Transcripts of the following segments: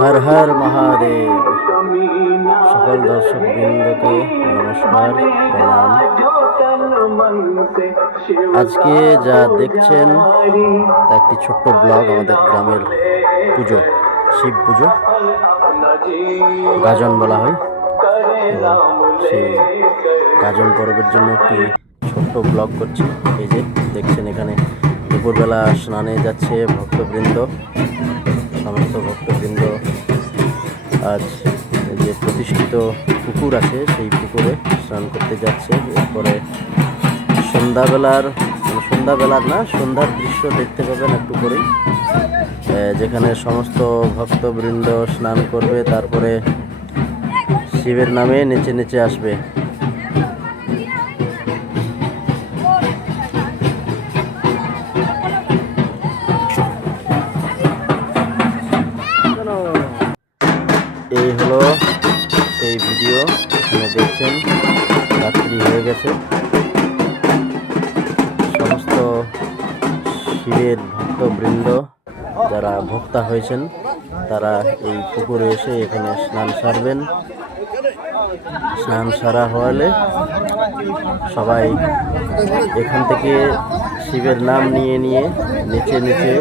হর হর মহাদেব। সকল দর্শক বৃন্দকে নমস্কার, প্রণাম। আজকে যা দেখছেন তা একটি ছোট্ট ব্লগ। আমাদের গ্রামের পুজো, শিব পুজো, গাজন বলা হয়। সেই গাজন পর্বের জন্য একটি ছোট্ট ব্লগ করছি। এই যে দেখছেন, এখানে দুপুরবেলা স্নানে যাচ্ছে ভক্তবৃন্দ। সমস্ত ভক্তবৃন্দ আজ যে প্রতিষ্ঠিত পুকুর আছে সেই পুকুরে স্নান করতে যাচ্ছে। এরপরে সন্ধ্যাবেলার না, সন্ধ্যার দৃশ্য দেখতে পাবেন একটু পরেই, যেখানে সমস্ত ভক্তবৃন্দ স্নান করবে, তারপরে শিবের নামে নেচে নেচে আসবে। এই হলো সেই ভিডিও। এখানে দেখছেন রাত্রি হয়ে গেছে। সমস্ত শিবের ভক্তবৃন্দ যারা ভক্তা হয়েছেন তারা এই পুকুরে এসে এখানে স্নান সারবেন। স্নান সারা হওয়ালে সবাই এখান থেকে শিবের নাম নিয়ে নিয়ে নেচে নেচে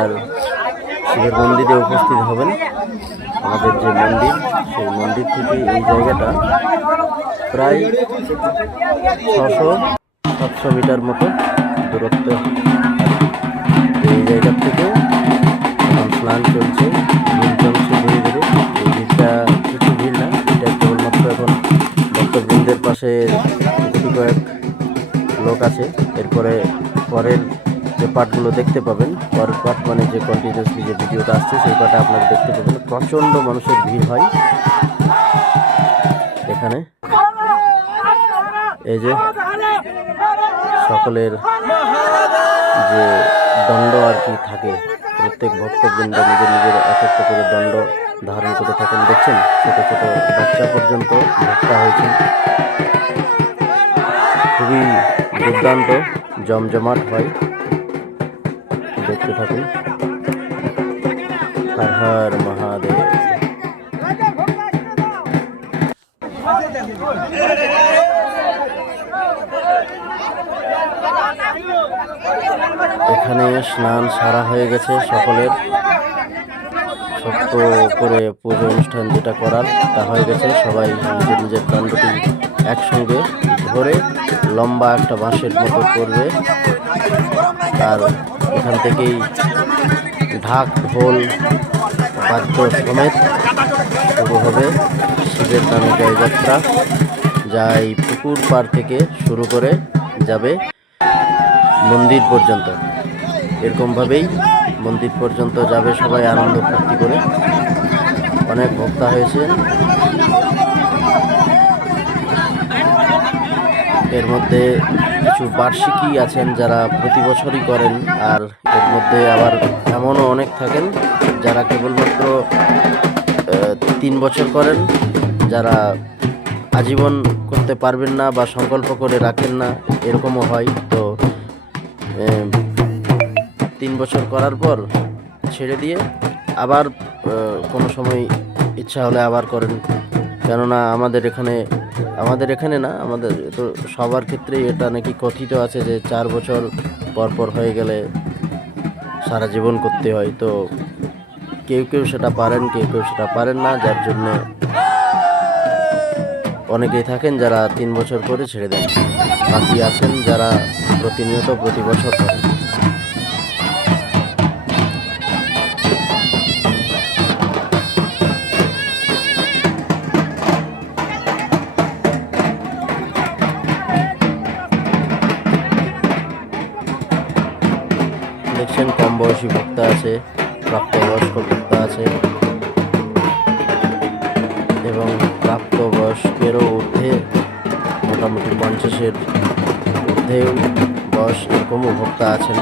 আর শিবের মন্দিরে উপস্থিত হবেন। আমাদের যে মন্দির, সেই মন্দির থেকে এই জায়গাটা প্রায় 600-700 মিটার মতো দূরত্ব। এই জায়গার থেকে এখন স্নান চলছে, ভিড় জমছে ধীরে ধীরে। এই ভিড়টা কিছু ভিড় না, এটা কেবলমাত্র এখন ভক্তবৃন্দের পাশে কয়েক লোক আছে। এরপরে পরের যে পার্টগুলো দেখতে পাবেন, পরের পার্ট মানে যে কন্টিনিউসলি যে ভিডিওটা আসছে সেই পার্টে আপনারা দেখতে পাবেন প্রচণ্ড মানুষের ভিড় হয় এখানে। এই যে সকলের যে দণ্ড আর কি থাকে, প্রত্যেক ভক্তবৃন্দ নিজের নিজের এক একটা করে দণ্ড ধারণ করে থাকেন। দেখছেন ছোট ছোট বাচ্চা পর্যন্ত ভক্তা হয়েছেন। খুবই দুর্দান্ত জমজমাট হয়, দেখতে থাকুন। হর হর মহাদেব। এখানে স্নান সারা হয়ে গেছে সকলের। ছোট্ট করে পুজো অনুষ্ঠান যেটা করার তা হয়ে গেছে। সবাই নিজের নিজের দণ্ডটি একসঙ্গে ধরে লম্বা একটা বাঁশের মতো করবে। আর এখান থেকেই ঢাক ঢোল বাদ্য সমেত শুরু হবে শিবের নামে জয়যাত্রা, যা এই পুকুর পাড় থেকে শুরু করে যাবে মন্দির পর্যন্ত। এরকমভাবেই মন্দির পর্যন্ত যাবে সবাই আনন্দ ফুর্তি করে। অনেক ভক্তা হয়েছে। এর মধ্যে কিছু বার্ষিকী আছেন যারা প্রতি বছরই করেন, আর এর মধ্যে আবার এমনও অনেক থাকেন যারা কেবলমাত্র 3 বছর করেন, যারা আজীবন করতে পারবেন না বা সংকল্প করে রাখেন না, এরকমও হয়। তো 3 বছর করার পর ছেড়ে দিয়ে আবার কোনো সময় ইচ্ছা হলে আবার করেন। কেননা আমাদের এখানে না, আমাদের তো সবার ক্ষেত্রেই এটা নাকি কথিত আছে যে 4 বছর পর পর হয়ে গেলে সারা জীবন করতে হয়। তো কেউ কেউ সেটা পারেন, কেউ কেউ সেটা পারেন না, যার জন্যে অনেকেই থাকেন যারা 3 বছর করে ছেড়ে দেন। বাকি আছেন যারা প্রতিনিয়ত প্রতি বছর করেন। দেখছেন কম বয়সী ভক্তা আছে, প্রাপ্তবয়স্ক ভক্তা আছে এবং প্রাপ্তবয়স্কেরও ঊর্ধ্বে, মোটামুটি 50-এর ঊর্ধ্বেও বয়স এরকমও ভক্তা আছেন।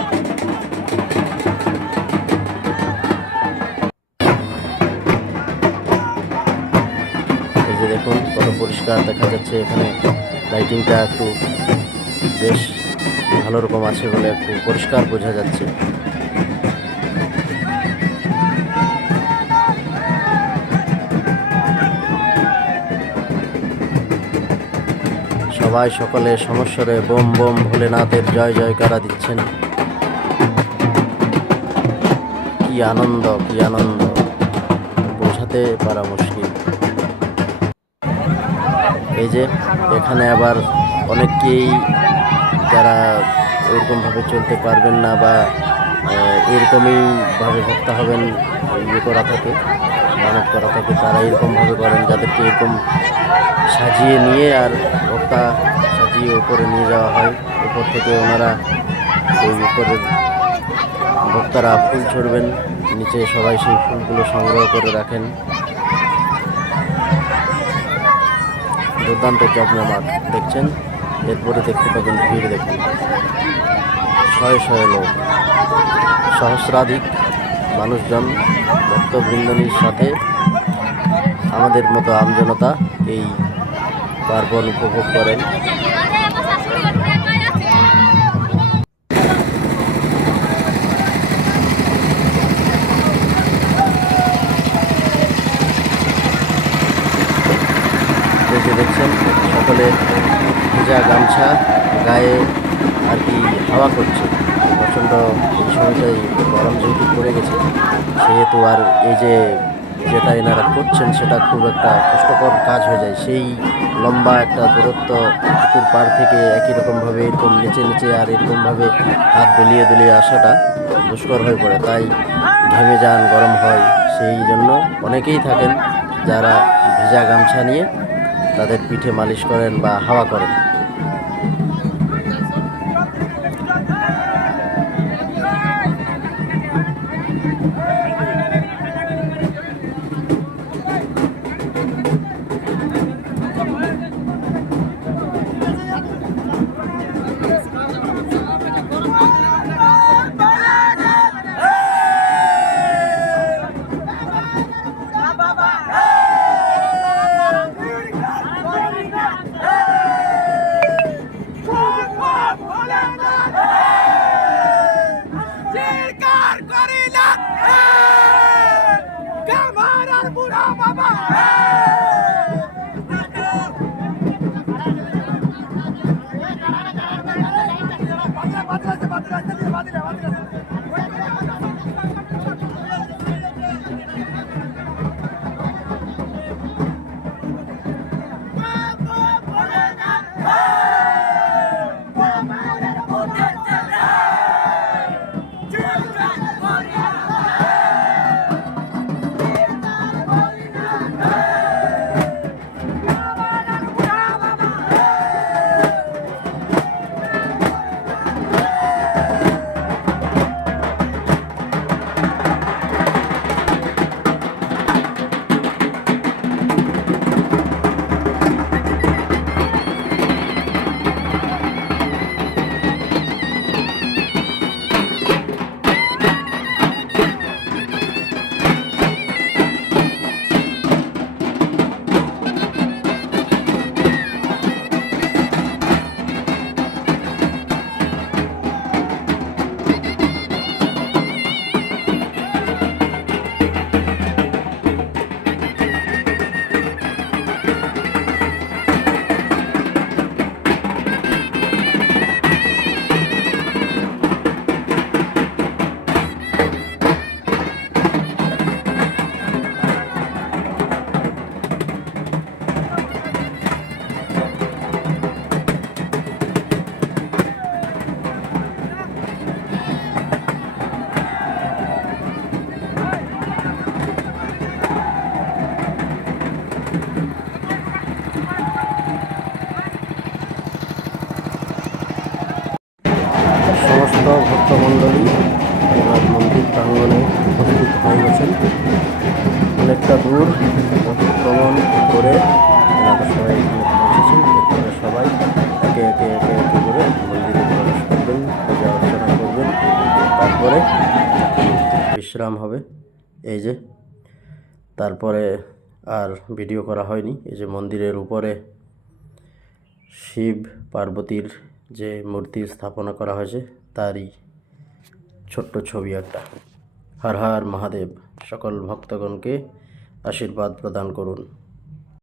এই যে দেখুন কত পরিষ্কার দেখা যাচ্ছে। এখানে লাইটিংটা একটু বেশ ভালো রকম আছে বলে একটু পরিষ্কার বোঝা যাচ্ছে। সবাই সকলে সমস্বরে বোম বোম ভোলেনাথের জয় জয়কারা দিচ্ছেন। কি আনন্দ, কি আনন্দ, বোঝাতে পারা মুশকিল। এই যে এখানে আবার অনেকেই যারা ওইরকমভাবে চলতে পারবেন না বা এরকমই ভাবে ভক্ত হবেন, ইয়ে করা থাকে, মানত করা থাকে, তারা এরকমভাবে করেন যাদেরকে এরকম সাজিয়ে নিয়ে আর ভক্তা সাজিয়ে উপরে নিয়ে যাওয়া হয়। উপর থেকে ওনারা ওই উপরের ভক্তারা ফুল ছড়বেন, নিচে সবাই সেই ফুলগুলো সংগ্রহ করে রাখেন। দুর্দান্ত জপনামাত দেখছেন। এরপরে দেখতে পাবেন ভিড়, দেখুন শয়ে শয়ে লোক, সহস্রাধিক মানুষজন ভক্তবৃন্দনীর সাথে আমাদের মতো আমজনতা এই পার্বণ উপভোগ করেন। এই যে দেখছেন সকলে ভেজা গামছা গায়ে আর কি হাওয়া করছে। প্রচণ্ড এই সময়টাই গরম যেহেতু পড়ে গেছে, সেহেতু আর এই যে যেটা এনারা করছেন সেটা খুব একটা কষ্টকর কাজ হয়ে যায়। সেই লম্বা একটা দূরত্ব পুকুর পাড় থেকে একই রকমভাবে এরকম নিচে নিচে আর এরকমভাবে হাত দুলিয়ে দুলিয়ে আসাটা দুষ্কর হয়ে পড়ে, তাই ঘেমে যান, গরম হয়। সেই জন্য অনেকেই থাকেন যারা ভেজা গামছা নিয়ে তাদের পিঠে মালিশ করেন বা হাওয়া করেন। সমস্ত ভক্তমণ্ডলী এবার মন্দির প্রাঙ্গণে উপস্থিত হয়ে গেছেন। অনেকটা দূর অতিক্রমণ করে এনারা সবাই পৌঁছেছেন। এরপরে সবাই একে একে একে একে করে মন্দিরে প্রবেশ করবেন, পূজা অর্চনা করবেন, তারপরে বিশ্রাম হবে। এই যে তারপরে আর ভিডিও করা হয়নি। এই যে মন্দিরের উপরে শিব পার্বতীর যে মূর্তি স্থাপনা করা হয়েছে তারই ছোট্ট ছবি একটা। হর হর মহাদেব। সকল ভক্তগণকে আশীর্বাদ প্রদান করুন।